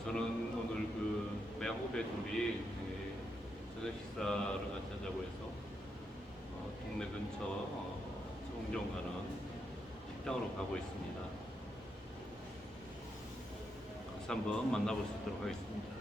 저는 오늘 그 매후배 둘이 저녁 식사를 같이 하자고 해서 동네 근처 송정 가는 식당으로 가고 있습니다. 같이 한번 만나볼 수 있도록 하겠습니다.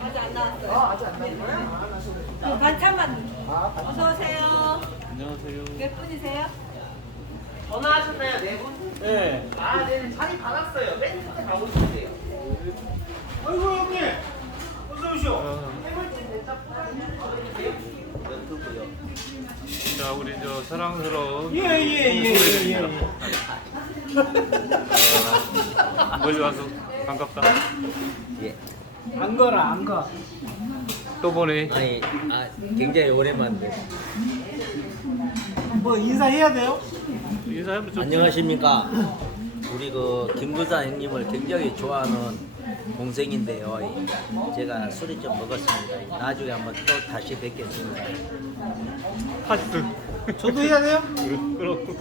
아직 안 나왔어요. 아직 안 나온 거야? 그 반찬만. 어서 오세요. 안녕하세요. 몇 분이세요? 전화하셨나요? 네 분? 네. 아, 네. 자리 받았어요. 맨 끝에 가고 싶으세요. 아이고 형님, 어서 오시오. 자, 우리 저 사랑스러운 예. 멀리 와서 반갑다. 예. 안 거라 안 거. 또 보니 아니, 굉장히 오랜만인데. 뭐 인사해야 돼요? 인사하면 좋지. 안녕하십니까. 우리 김 부사 형님을 굉장히 좋아하는 동생인데요. 제가 술이 좀 먹었습니다. 나중에 한번 또 다시 뵙겠습니다. 하트. 저도 해야 돼요? 그렇고.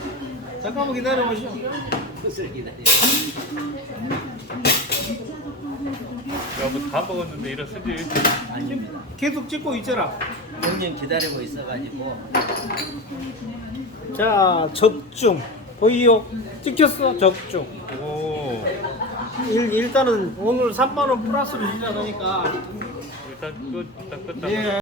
잠깐만 기다려 보시오. 술을 기다려. 야, 다 먹었는데 이랬으지. 아닙니다. 계속 찍고 있잖아. 형님 기다리고 있어가지고. 자, 적중. 보이요? 찍혔어, 적중. 오. 일단은 오늘 3만 원 플러스로 시작하니까 일단 끝, 딱 끝. 예.